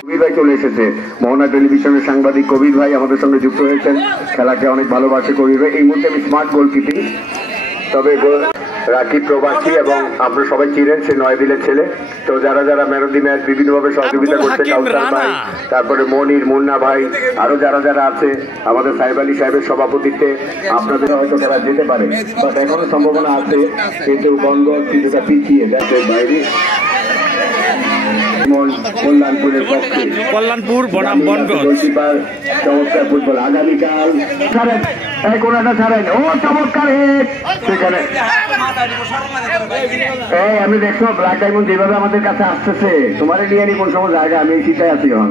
কবির ভাই চলে এসেছে, মোহনা টেলিভিশনের সাংবাদিক কবির ভাই আমাদের সঙ্গে যুক্ত হয়েছেন। খেলাকে অনেক ভালোবাসে কবির ভাই। এই মুহূর্তে আমি স্মার্ট গোলকিপিং, তবে রাকিব প্রবাসী এবং আপনারা সবাই চিনেন, সে নয়াদিলের ছেলে। তো যারা যারা ম্যান অফ দি ম্যাচ বিভিন্নভাবে সহযোগিতা করছে, কাউসার ভাই, তারপরে মনির, মুন্না ভাই, আরো যারা যারা আছে, আমাদের সাহেব আলী সাহেবের সভাপতিত্বে আপনাদের হয়তো খেলা যেতে পারে, বাট এখনো সম্ভাবনা আছে, কিন্তু বনগঞ্জ কিছুটা পিছিয়ে যাচ্ছে বাইরে। কল্যাণপুরের পক্ষে কল্যাণপুর বনাম বনগঞ্জ গোলকিপার, চমৎকার ফুটবল। আগামীকাল ছাড়েন, এই কোনাটা ছাড়েন, ও চমৎকার হিট সেখানে। এই আমি দেখছো ব্ল্যাক ডায়মন্ড যেভাবে আমাদের কাছে আসতেছে, তোমার নিয়ে নি কোন সময় জায়গা, আমি চিন্তায় আছি হন।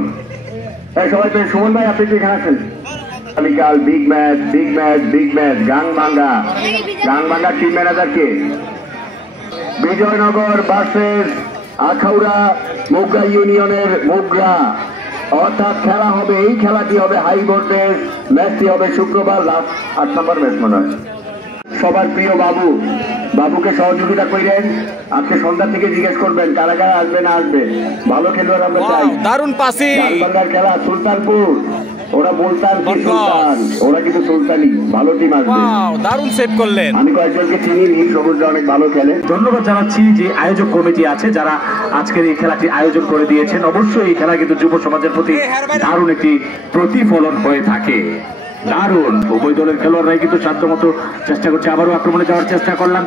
এই সবাই তো সুমন ভাই, আপনি কি এখানে আছেন? আগামীকাল big match, big match, big match. গাংবাঙ্গা, গাংবাঙ্গা টিম ম্যানেজার কে? বিজয়নগর ভার্সেস আখাউড়া মোগরা ইউনিয়নের মোগরা, অর্থাৎ খেলা হবে, এই খেলাটি হবে হাই ভোল্টেজ। ম্যাচটি হবে শুক্রবার, লাস্ট 8 নম্বর ম্যাচ মনে হয়। সবার প্রিয় বাবু, বাবুকে সহযোগিতা করেন। আজকে সন্ধ্যা থেকে জিজ্ঞেস করবেন কারা কারা আসবে না আসবে, ভালো খেলোয়াড় আমরা চাই। দারুণ পাসিং, গাংবাঙ্গার খেলা সুলতানপুর, ওরা বলতাম সুলতান, ওরা কিন্তু সুলতানি, ভালো টিম আসবে। দারুণ সেভ করলেন। আমি কয়েকজনকে চিনি, নীল সবুজরা অনেক ভালো খেলে। ধন্যবাদ জানাচ্ছি যে আয়োজক কমিটি আছে যারা আজকের এই খেলাটি আয়োজন করে দিয়েছেন। অবশ্যই এই খেলা কিন্তু যুব সমাজের প্রতি দারুণ একটি প্রতিফলন হয়ে থাকে। দারুণ উভয় দলের খেলোয়াড়রাই কিন্তু সাধ্যমতো চেষ্টা করছে। আবারও আক্রমণে যাওয়ার চেষ্টা করলাম,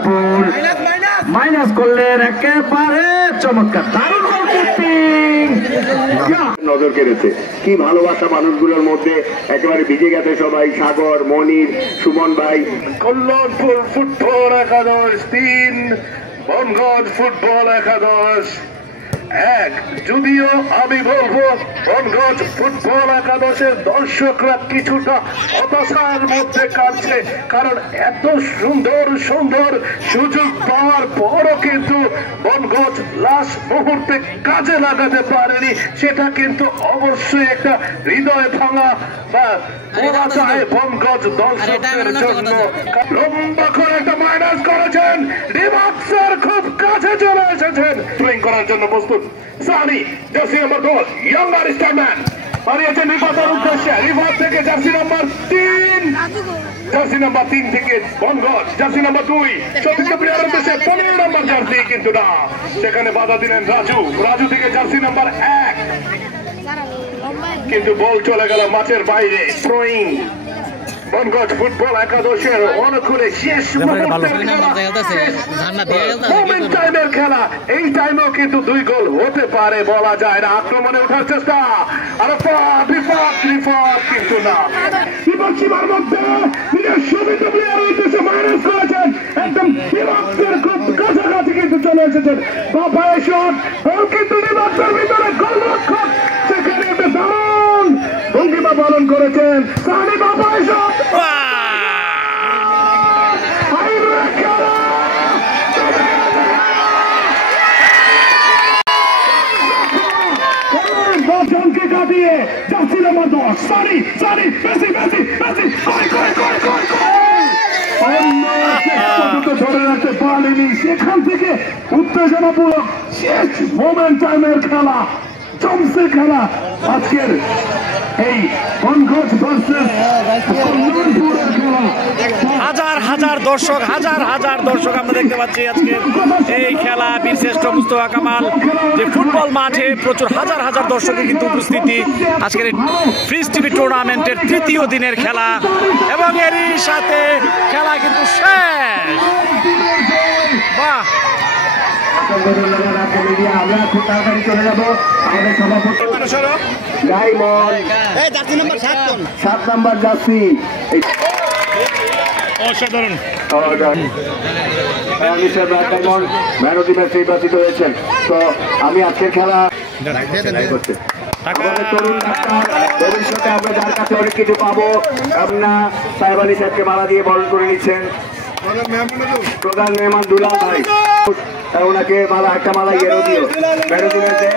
মাইনাস করলেন একেবারে চমৎকার, দারুণ গোলকিপিং, নজর কেড়েছে। কি ভালোবাসা মানুষগুলোর মধ্যে, একেবারে ভিজে গেছে সবাই। সাগর, মনির, সুমন ভাই। কল্যাণপুর ফুটবল একাদশ 3, বনগঞ্জ ফুটবল একাদশ 1। যদিও আমি বলবো বনগঞ্জ ফুটবল একাদশের দর্শকরা কিছুটা হতাশার মধ্যে কাটছে, কারণ এত সুন্দর সুন্দর সুযোগ পাওয়ার পরও কিন্তু বনগঞ্জ লাস্ট মুহূর্তে কাজে লাগাতে পারেনি। সেটা কিন্তু অবশ্যই একটা হৃদয় ভাঙা বা বলা যায় বনগঞ্জ দর্শকদের জন্য। লম্বা করে একটা মাইনাস করেছেন, ডিমাক্সের খুব কাছে চলে এসেছেন, সুইং করার জন্য প্রস্তুত। সানি জার্সি নাম্বার 2, ইয়ং আরিস্টার ম্যান হারিয়েছেন রিভাতের উদ্দেশ্যে। রিভাত থেকে জার্সি নাম্বার 3, জার্সি নাম্বার 3 থেকে বনগঞ্জ জার্সি নাম্বার 2 সতীর্থ প্লেয়ারের উদ্দেশ্যে 15 নম্বর জার্সি, কিন্তু না, সেখানে বাধা দিলেন রাজু। রাজু থেকে জার্সি নাম্বার 1, কিন্তু বল চলে গেল মাঠের বাইরে। থ্রোয়িং বনগঞ্জ ফুটবল একাদশের অনুকূলে শেষ টাইমের খেলা। এই টাইমেও কিন্তু 2 গোল হতে পারে, বলা যায় না। আক্রমণে ওঠার চেষ্টা, আর কিন্তু না। সীমার মধ্যে নিজের সতীর্থ প্লেয়ারের উদ্দেশ্যে মাইনাস করেছেন, একদম বিভাগের খুব কাছাকাছি কিন্তু চলে এসেছেন। বাপায় শট, কিন্তু বিভাগের ভিতরে গোলরক্ষক সেখানে একটা দারুণ ভঙ্গিমা পালন করেছেন। সানি বাপায় শট, জনকে কাটিয়ে jersey number 10 Sunny Sunny Messi Messi Messi ধরে রাখতে পারেনি। সেখান থেকে উত্তেজনামূলক শেষ মোমেন্ট টাইমের খেলা, জমছে খেলা আজকের এই বনগঞ্জ ভার্সেস কল্যাণপুরের খেলা। হাজার হাজার দর্শক, হাজার হাজার দর্শক আমরা দেখতে পাচ্ছি আজকে এই খেলা। বীরশ্রেষ্ঠ মুস্তফা কামাল যে ফুটবল মাঠে প্রচুর হাজার হাজার দর্শকের কিন্তু উপস্থিতি আজকের ফ্রিজ টিভি টুর্নামেন্টের 3য় দিনের খেলা, এবং এরই সাথে খেলা কিন্তু শেষ। বাহ, আমরা খুব তাড়াতাড়ি চলে যাবো আমাদের সভাপতি ডায়মন্ড 7 নম্বর জার্সি। অসাধারণ ম্যান অফ দি ম্যাচ নির্বাচিত হয়েছেন। তো আমি আজকের খেলা ভবিষ্যতে আমরা যার কাছে অনেক কিছু পাবো, আমরা সাহেব আলী সাহেবকে মালা দিয়ে বরণ করে নিচ্ছেন প্রধান মেহমান দুলাল ভাই। ওনাকে মালা একটা মালা গেরো দিও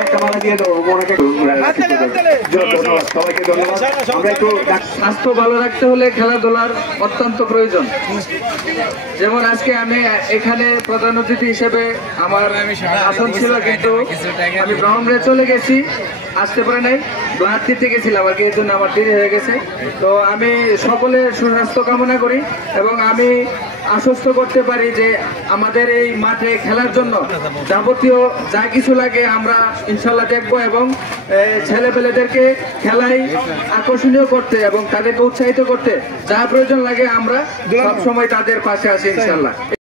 একটা মালা দিয়ে দেবো ওনাকে ধন্যবাদ সবাইকে ধন্যবাদ আমরা একটু স্বাস্থ্য ভালো রাখতে হলে খেলাধুলার অত্যন্ত প্রয়োজন। যেমন আজকে আমি এখানে প্রধান অতিথি হিসেবে আমার আসন ছিল, কিন্তু আমি গ্রাউন্ডে চলে গেছি, আসতে পারে নাই, ব্লাড দিতে গেছিলাম আর কি, এই জন্য আমার দেরি হয়ে গেছে। তো আমি সকলের সুস্বাস্থ্য কামনা করি এবং আমি আশ্বস্ত করতে পারি যে আমাদের এই মাঠে খেলার জন্য যাবতীয় যা কিছু লাগে আমরা ইনশাল্লাহ দেখবো এবং ছেলেপেলেদেরকে খেলায় আকর্ষণীয় করতে এবং তাদেরকে উৎসাহিত করতে যা প্রয়োজন লাগে আমরা সবসময় তাদের পাশে আছি ইনশাল্লাহ।